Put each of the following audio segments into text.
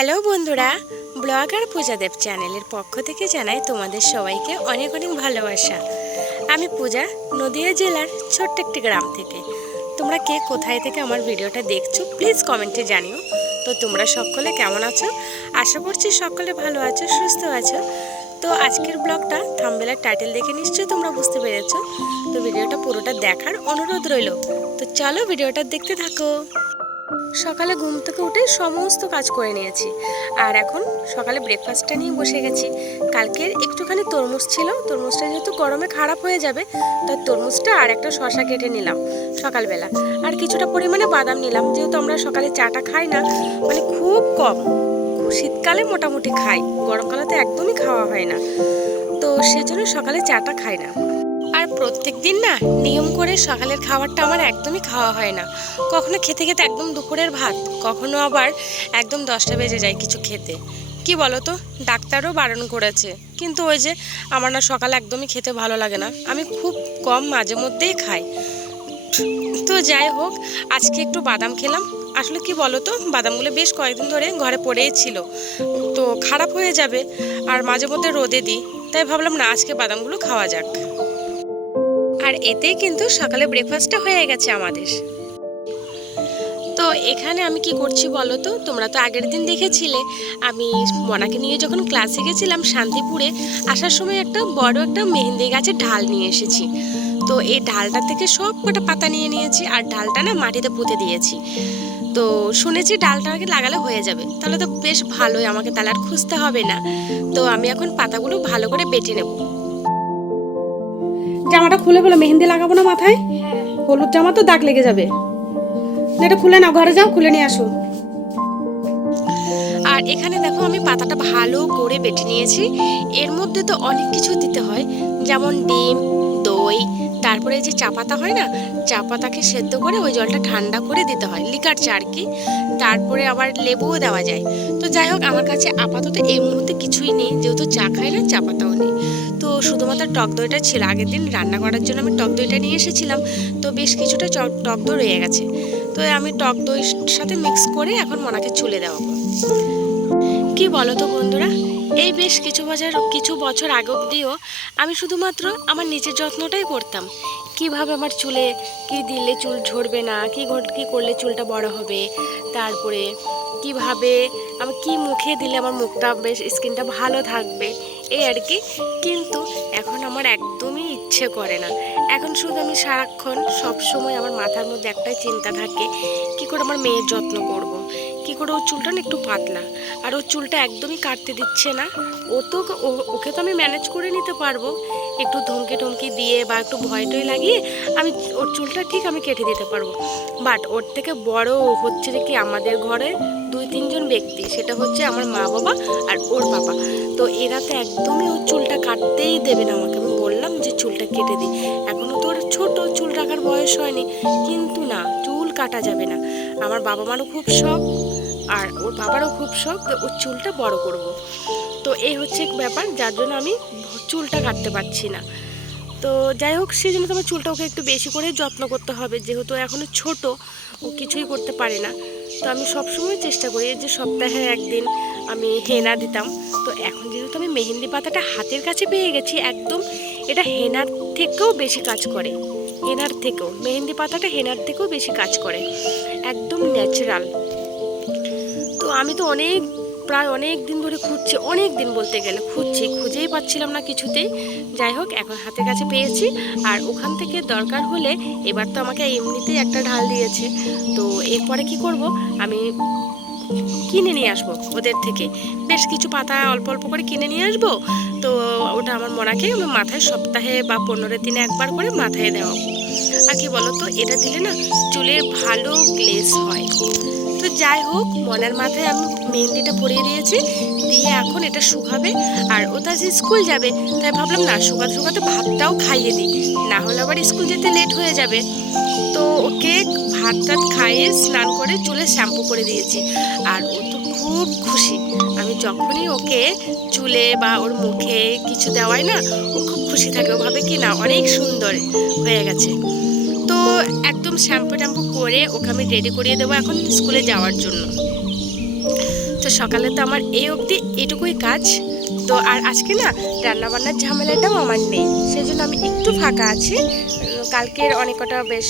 Hello বন্ধুরা, blogger পূজা দেব চ্যানেলের পক্ষ থেকে জানাই তোমাদের সবাইকে অনেক অনেক ভালোবাসা। আমি পূজা, নদিয়া জেলার ছোট্ট একটি গ্রাম থেকে। তোমরা কে কোথায় থেকে আমার ভিডিওটা দেখছো প্লিজ কমেন্টে জানিও। তো তোমরা সকলে কেমন আছো? আশা করছি সকলে ভালো আছো, সুস্থ আছো। তো আজকের ব্লগটা থাম্বনেলের টাইটেল দেখে নিশ্চয়ই তোমরা বুঝতে পেরেছো। তো ভিডিওটা পুরোটা দেখার অনুরোধ রইল। তো চলো ভিডিওটা দেখতে থাকো। সকালে ঘুম থেকে উঠে সমস্ত কাজ করে নিয়েছি, আর এখন সকালে ব্রেকফাস্টটা নিয়ে বসে গেছি। কালকের একটুখানি তরমুজ ছিল, তরমুজটা যেহেতু গরমে খারাপ হয়ে যাবে তাই তরমুজটা আর একটা শসা কেটে নিলাম সকালবেলা। আর কিছুটা পরিমাণে বাদাম নিলাম, যেহেতু আমরা সকালে চাটা খাই না, মানে খুব কম। শীতকালে মোটামুটি খাই, গরমকালে তো একদমই খাওয়া হয় না, তো সেজন্য সকালে চাটা খাই না। আর প্রত্যেক দিন না নিয়ম করে সকালের খাবারটা আমার একদমই খাওয়া হয় না। কখনো খেতে খেতে একদম দুপুরের ভাত, কখনো আবার একদম 10টা বেজে যায় কিছু খেতে। কি বলো তো, ডাক্তারও বারণ করেছে, কিন্তু ওই যে আমার না সকালে একদমই খেতে ভালো লাগে না, আমি খুব কম মাঝে মধ্যেই খাই। তো যাই হোক, আজকে একটু বাদাম খেলাম। আসলে কি বলো তো, বাদামগুলো বেশ কয়েকদিন ধরে ঘরে পড়েই ছিল, তো খারাপ হয়ে যাবে, আর মাঝে মধ্যে রোদে দিই, তাই ভাবলাম না আজকে বাদামগুলো খাওয়া যাক। আর এতেই কিন্তু সকালে ব্রেকফাস্টটা হয়ে গেছে আমাদের। তো এখানে আমি কি করছি বলো তো, তোমরা তো আগের দিন দেখেছিলে আমি মনাকে নিয়ে যখন ক্লাসে গেছিলাম শান্তিপুরে, আসার সময় একটা বড় একটা মেহেন্দি গাছের ঢাল নিয়ে এসেছি। তো এই ঢালটা থেকে সব কটা পাতা নিয়ে নিয়েছি, আর ঢালটা না মাটিতে পুঁতে দিয়েছি। তো শুনেছি ডালটা আগে লাগালে হয়ে যাবে, তাহলে তো বেশ ভালোই, আমাকে তাহলে আর খুঁজতে হবে না। তো আমি এখন পাতাগুলো ভালো করে বেটে নেব। জামাটা খুলে ফেলো, মেহেন্দি লাগাবো না মাথায়। হলুদ জামা তো দাগ লেগে যাবে। এটা খুলে নাও, ঘরে যাও খুলে নিয়ে আসো। আর এখানে দেখো আমি পাতাটা ভালো করে বেটে নিয়েছি। এর মধ্যে তো অনেক কিছু দিতে হয়, যেমন ডিম, দই, তারপরে যে চা পাতা হয় না, চা পাতাকে সেদ্ধ করে ওই জলটা ঠান্ডা করে দিতে হয়, লিকার চা আর কি। তারপরে আবার লেবুও দেওয়া যায়। তো যাই হোক, আমার কাছে আপাতত এই মুহূর্তে কিছুই নেই, যেহেতু চা খাই না, চা পাতাও নেই। তো শুধুমাত্র টক দইটা ছিল, আগের দিন রান্না করার জন্য আমি টক দইটা নিয়ে এসেছিলাম, তো বেশ কিছুটা টক দই রয়ে গেছে। তো আমি টক দইয়ের সাথে মিক্স করে এখন মনাকে চুলে দেওয়া। কি বলো তো বন্ধুরা, এই বেশ কিছু বছর আগে অবধিও আমি শুধুমাত্র আমার নিজের যত্নটাই করতাম। কিভাবে আমার চুলে কি দিলে চুল ঝরবে না, কি করলে চুলটা বড় হবে, তারপরে কিভাবে আমি কি মুখে দিলে আমার মুখটা বেশ স্কিনটা ভালো থাকবে, এই আর কি। কিন্তু এখন আমার একদমই ইচ্ছে করে না। এখন শুধু আমি সারাক্ষণ সবসময় আমার মাথার মধ্যে একটাই চিন্তা থাকে, কি করে আমার মেয়ের যত্ন করব, কি করে ওর চুলটা না একটু পাতলা, আর ওর চুলটা একদমই কাটতে দিচ্ছে না। ওকে তো আমি ম্যানেজ করে নিতে পারবো, একটু ধমকি দিয়ে বা একটু ভয় টয় লাগিয়ে আমি ওর চুলটা ঠিক আমি কেটে দিতে পারবো। বাট ওর থেকে বড় হচ্ছে কি আমাদের ঘরে 2-3 জন ব্যক্তি, সেটা হচ্ছে আমার মা বাবা আর ওর বাবা। তো এরা তো একদমই ওর চুলটা কাটতেই দেবে না আমাকে। আমি বললাম যে চুলটা কেটে দিই, এখনও তো ওর ছোট, চুল রাখার বয়স হয়নি, কিন্তু না, চুল কাটা যাবে না। আমার বাবা মারও খুব শখ, আর ওর বাবারও খুব শখ যে ওর চুলটা বড় করব। তো এই হচ্ছে ব্যাপার, যার জন্য আমি চুলটা কাটতে পারছি না। তো যাই হোক, সেই জন্য তোমার চুলটা ওকে একটু বেশি করে যত্ন করতে হবে, যেহেতু এখনও ছোট, ও কিছুই করতে পারে না। তো আমি সবসময় চেষ্টা করি যে সপ্তাহে একদিন আমি হেনা দিতাম। তো এখন যেহেতু আমি মেহেন্দি পাতাটা হাতের কাছে পেয়ে গেছি একদম, এটা হেনার থেকেও বেশি কাজ করে, হেনার থেকেও মেহেন্দি পাতাটা হেনার থেকেও বেশি কাজ করে, একদম ন্যাচারাল। তো আমি তো প্রায় অনেক দিন ধরে খুঁজছি, অনেক দিন বলতে গেলে খুঁজেই পাচ্ছিলাম না কিছুতেই। যাই হোক, এখন হাতের কাছে পেয়েছি, আর ওখান থেকে দরকার হলে, এবার তো আমাকে এমনিতেই একটা ঢাল দিয়েছে, তো এরপরে কি করব, আমি কিনে নিয়ে আসবো ওদের থেকে, বেশ কিছু পাতা অল্প অল্প করে কিনে নিয়ে আসবো। তো ওটা আমার মনাকে আমার মাথায় সপ্তাহে বা 15 দিনে একবার করে মাথায় দেওয়া। আর কি বলো তো, এটা দিলে না চুলের ভালো গ্লেজ হয়। তো যাই হোক, মনের মাথায় আমি মেহেন্দিটা পরিয়ে দিয়েছি, দিয়ে এখন এটা শুকাবে। আর ও তো আজ স্কুল যাবে, তাই ভাবলাম না শুকাতে শুকাতে ভাতটাও খাইয়ে দিই, না হলে আবার স্কুল যেতে লেট হয়ে যাবে। তো ওকে ভাত টাত খাইয়ে স্নান করে চুলে শ্যাম্পু করে দিয়েছি, আর ও তো খুব খুশি। আমি যখনই ওকে চুলে বা ওর মুখে কিছু দেওয়াই না, ও খুব খুশি থাকে, ও ভাবে কি না অনেক সুন্দর হয়ে গেছে। তো একদম শ্যাম্পু ট্যাম্পু করে ওকে আমি রেডি করিয়ে দেবো এখন স্কুলে যাওয়ার জন্য। তো তো সকালে তো আমার এই অবধি এটুকুই কাজ। তো আর আজকে না রান্নাবান্নার ঝামেলাটাও আমার নেই, সেজন্য আমি একটু ফাঁকা আছি। কালকের অনেক কটা বেশ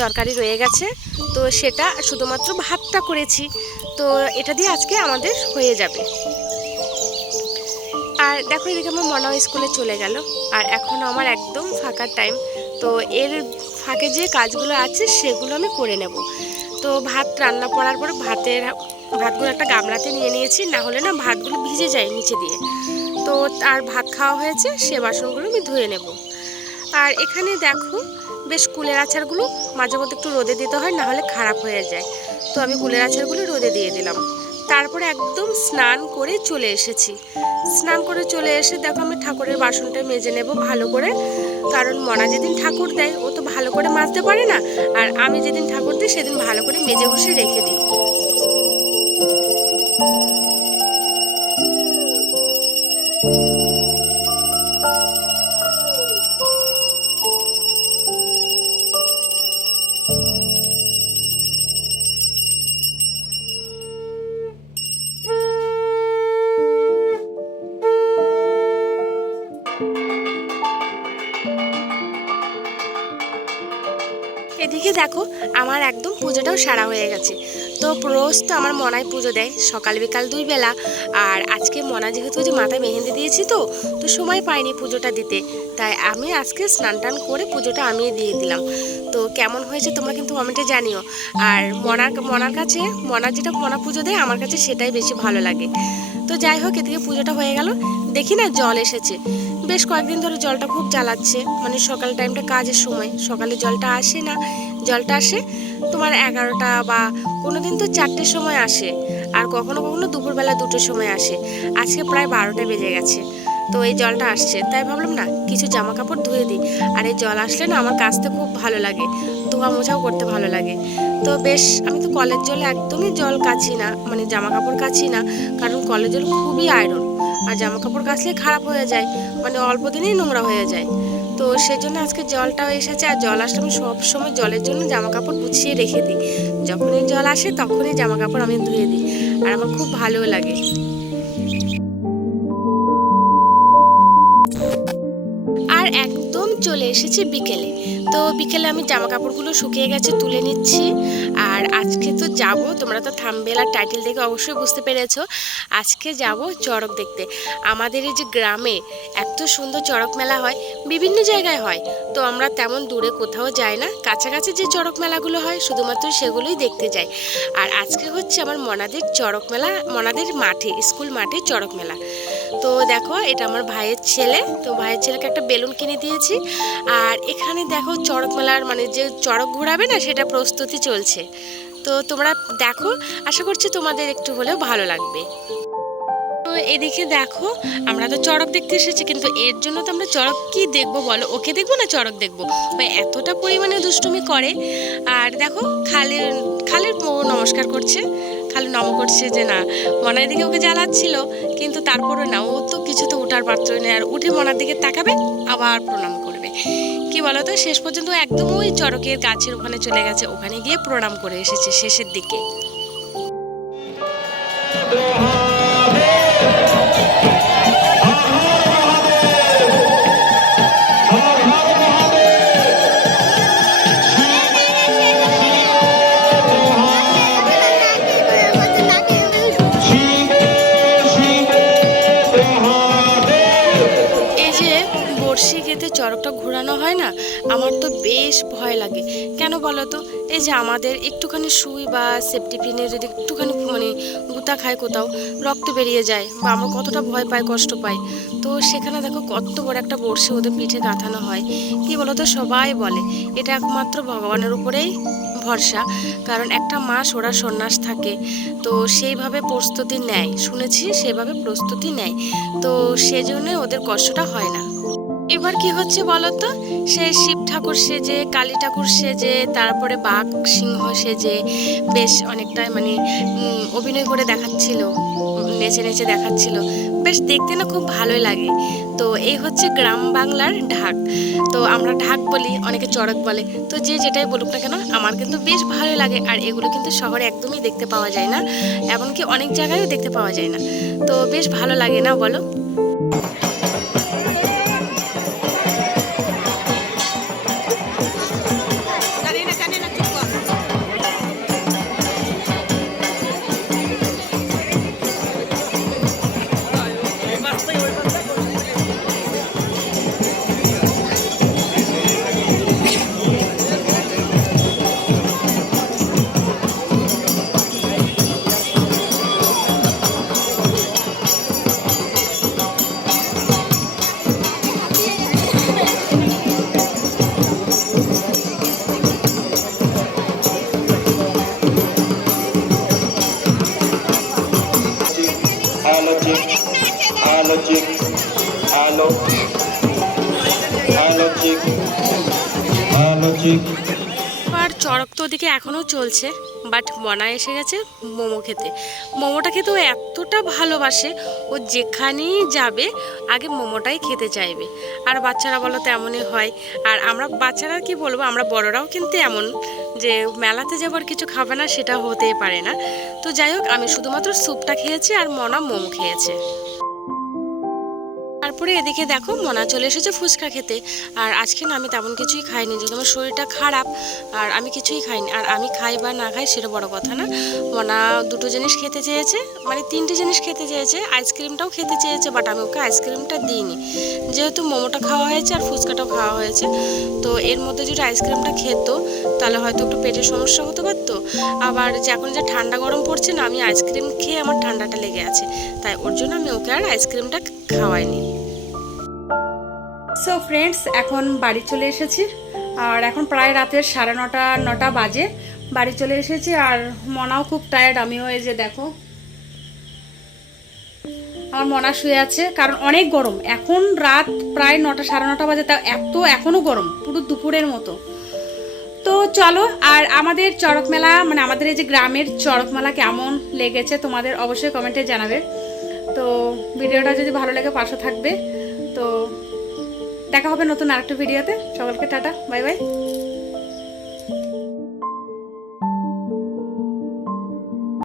তরকারি রয়ে গেছে, তো সেটা শুধুমাত্র ভাতটা করেছি, তো এটা দিয়ে আজকে আমাদের হয়ে যাবে। আর দেখো এদিকে আমার মনাও স্কুলে চলে গেল, আর এখন আমার একদম ফাঁকা টাইম। তো এর ফাঁকে যে কাজগুলো আছে সেগুলো আমি করে নেব। তো ভাত রান্না করার পর ভাতগুলো একটা গামলাতে নিয়ে নিয়েছি, না হলে না ভাতগুলো ভিজে যায় নিচে দিয়ে। তো আর ভাত খাওয়া হয়েছে, সে বাসনগুলো আমি ধুয়ে নেব। আর এখানে দেখো বেশ কুলের আচারগুলো মাঝে মধ্যে একটু রোদে দিতে হয়, না হলে খারাপ হয়ে যায়। তো আমি কুলের আচারগুলো রোদে দিয়ে দিলাম। তারপরে একদম স্নান করে চলে এসেছি। স্নান করে চলে এসে দেখো আমি ঠাকুরের বাসনটা মেজে নেব ভালো করে, কারণ মনা যেদিন ঠাকুর দেয় ও তো ভালো করে মাজতে পারে না, আর আমি যেদিন ঠাকুর দিই সেদিন ভালো করে মেজে ঘষে রেখে দিই। এদিকে দেখো আমার একদম পুজোটাও সারা হয়ে গেছে। তো রোজ তো আমার মনায় পুজো দেয় সকাল বিকাল 2 বেলা, আর আজকে মনা যেহেতু যে মাথায় মেহেন্দি দিয়েছি তো তো সময় পাইনি পুজোটা দিতে, তাই আমি আজকে স্নান টান করে পুজোটা আমি দিয়ে দিলাম। তো কেমন হয়েছে তোমরা কিন্তু কমেন্টে জানিও। আর মনার কাছে মনা পুজো দেয় আমার কাছে সেটাই বেশি ভালো লাগে। তো যাই হোক এদিকে পুজোটা হয়ে গেল, দেখি না জল এসেছে। বেশ কয়েকদিন ধরে জলটা খুব জ্বালাচ্ছে, মানে সকাল টাইমটা কাজের সময়, সকালে জলটা আসে না। জলটা আসে তোমার 11টা বা কোনো দিন তো 4টের সময় আসে, আর কখনো কখনো দুপুরবেলা 2টোর সময় আসে। আজকে প্রায় 12টা বেজে গেছে, তো এই জলটা আসছে, তাই ভাবলাম না কিছু জামা কাপড় ধুয়ে দিই। আর এই জল আসলে না আমার কাচতে খুব ভালো লাগে, ধোয়া মোছাও করতে ভালো লাগে। তো বেশ আমি তো কলের জলে একদমই জল কাচি না, মানে জামা কাপড় কাচি না, কারণ কলের জল খুবই আয়রন, আর জামা কাপড় কাচলে খারাপ হয়ে যায়, মানে অল্প দিনেই নোংরা হয়ে যায়। তো সেজন্য আজকে জলটাও এসেছে, আর জল আসলে আমি সবসময় জলের জন্য জামা কাপড় গুছিয়ে রেখে দিই। যখনই জল আসে তখনই জামা কাপড় আমি ধুয়ে দিই, আর আমার খুব ভালোও লাগে। আর একদম চলে এসেছি বিকেলে। তো বিকেলে আমি জামা কাপড়গুলো শুকিয়ে গেছে তুলে নিচ্ছি। আর আজকে তো যাব, তোমরা তো থাম্বনেল আর টাইটেল দেখে অবশ্যই বুঝতে পেরেছো, আজকে যাব চড়ক দেখতে। আমাদের এই যে গ্রামে এত সুন্দর চড়ক মেলা হয়, বিভিন্ন জায়গায় হয়, তো আমরা তেমন দূরে কোথাও যাই না, কাছাকাছি যে চড়ক মেলাগুলো হয় শুধুমাত্র সেগুলোই দেখতে যাই। আর আজকে হচ্ছে আমার মনাদের চড়ক মেলা, মনাদের মাঠে, স্কুল মাঠে চড়ক মেলা। তো দেখো এটা আমার ভাইয়ের ছেলে, তো ভাইয়ের ছেলেকে একটা বেলুন কিনে দিয়েছি। আর এখানে দেখো চড়ক মেলার মানে যে চড়ক ঘোরাবে না সেটা প্রস্তুতি চলছে। তো তোমরা দেখো, আশা করছি তোমাদের একটু হলেও ভালো লাগবে। তো এদিকে দেখো আমরা তো চড়ক দেখতে এসেছি, কিন্তু এর জন্য তো আমরা চড়ক কি দেখবো বলো, ওকে দেখবো না চড়ক দেখবো? এতটা পরিমাণে দুষ্টুমি করে। আর দেখো খালের নমস্কার করছে, খালি নম করছে যে না, মনার দিকে ওকে জ্বালাচ্ছিল, কিন্তু তারপরে না, ও তো কিছুতে ওঠার পাত্রই নেই, আর উঠে মনার দিকে তাকাবে আবার প্রণাম করবে। কি বলতো, শেষ পর্যন্ত একদম ওই চড়কের গাছের ওখানে চলে গেছে, ওখানে গিয়ে প্রণাম করে এসেছে শেষের দিকে। চড়কটা ঘোরানো হয় না, আমার তো বেশ ভয় লাগে। কেন বলো তো, এই যে আমাদের একটুখানি সুই বা সেফটি পিনে যদি একটুখানি মানে গুতা খায় কোথাও, রক্ত বেরিয়ে যায়, বা আমরা কতটা ভয় পাই, কষ্ট পাই। তো সেখানে দেখো কত বড় একটা বড়শি ওদের পিঠে গাঁথানো হয়। কি বলো তো, সবাই বলে এটা একমাত্র ভগবানের উপরেই ভরসা, কারণ একটা মাস ওরা সন্ন্যাস থাকে, তো সেইভাবে প্রস্তুতি নেয়, শুনেছি সেভাবে প্রস্তুতি নেয়, তো সেজন্য ওদের কষ্টটা হয় না। এবার কি হচ্ছে বলতো, সে শিব ঠাকুর সেজে, কালী ঠাকুর সেজে, তারপরে বাঘ সিংহ সেজে বেশ অনেকটাই মানে অভিনয় করে দেখাচ্ছিল নেচে নেচে দেখাচ্ছিল। বেশ দেখতে না খুব ভালোই লাগে। তো এই হচ্ছে গ্রাম বাংলার ঢাক। তো আমরা ঢাক বলি, অনেকে চড়ক বলে, তো যে যেটাই বলুক না কেন আমার কিন্তু বেশ ভালো লাগে। আর এগুলো কিন্তু শহরে একদমই দেখতে পাওয়া যায় না, এমনকি অনেক জায়গায়ও দেখতে পাওয়া যায় না। তো বেশ ভালো লাগে না বলো? Alo chick, alo chick, alo, alo chick, alo chick. আর চড়ক তো ওদিকে এখনও চলছে, বাট মনা এসে গেছে মোমো খেতে। মোমোটা খেতে ও এতটা ভালোবাসে, ও যেখানেই যাবে আগে মোমোটাই খেতে চাইবে। আর বাচ্চারা বলো তো এমনই হয়। আর আমরা বাচ্চারা কি বলবো, আমরা বড়রাও কিন্তু এমন যে মেলাতে যাবার কিছু খাবে না সেটা হতেই পারে না। তো যাই হোক, আমি শুধুমাত্র স্যুপটা খেয়েছি আর মনা মোমো খেয়েছে। তারপরে এদিকে দেখো মনা চলে এসেছে ফুচকা খেতে। আর আজকে না আমি তেমন কিছুই খাইনি, যেহেতু আমার শরীরটা খারাপ। আর আমি কিছুই খাইনি। আর আমি খাই বা না খাই সেটা বড় কথা না। মনা দুটো জিনিস খেতে চেয়েছে, মানে তিনটে জিনিস খেতে চেয়েছে, আইসক্রিমটাও খেতে চেয়েছে, বাট আমি ওকে আইসক্রিমটা দিইনি। যেহেতু মোমোটা খাওয়া হয়েছে আর ফুচকাটাও খাওয়া হয়েছে, তো এর মধ্যে যদি আইসক্রিমটা খেত তাহলে হয়তো একটু পেটের সমস্যা হতে পারতো। আবার যে এখন যে ঠান্ডা গরম পড়ছে না, আমি আইসক্রিম খেয়ে আমার ঠান্ডাটা লেগে আছে, তাই ওর জন্য আমি ওকে আর আইসক্রিমটা খাওয়াইনি। সো ফ্রেন্ডস, এখন বাড়ি চলে এসেছি। আর এখন প্রায় রাতের 9:30 বাজে। বাড়ি চলে এসেছি আর মনাও খুব টায়ার্ড, আমিও এই যে দেখো আমার মনা শুয়ে আছে, কারণ অনেক গরম। এখন রাত প্রায় 9টা 9:30 বাজে, তা এখনও গরম, পুরো দুপুরের মতো। তো চলো, আর আমাদের চড়ক মেলা, মানে আমাদের এই যে গ্রামের চড়ক মেলা কেমন লেগেছে তোমাদের অবশ্যই কমেন্টে জানাবে। তো ভিডিওটা যদি ভালো লাগে পাশে থাকবে। তো দেখা হবে নতুন আরেকটা ভিডিওতে। সকলকে টাটা, বাই বাই।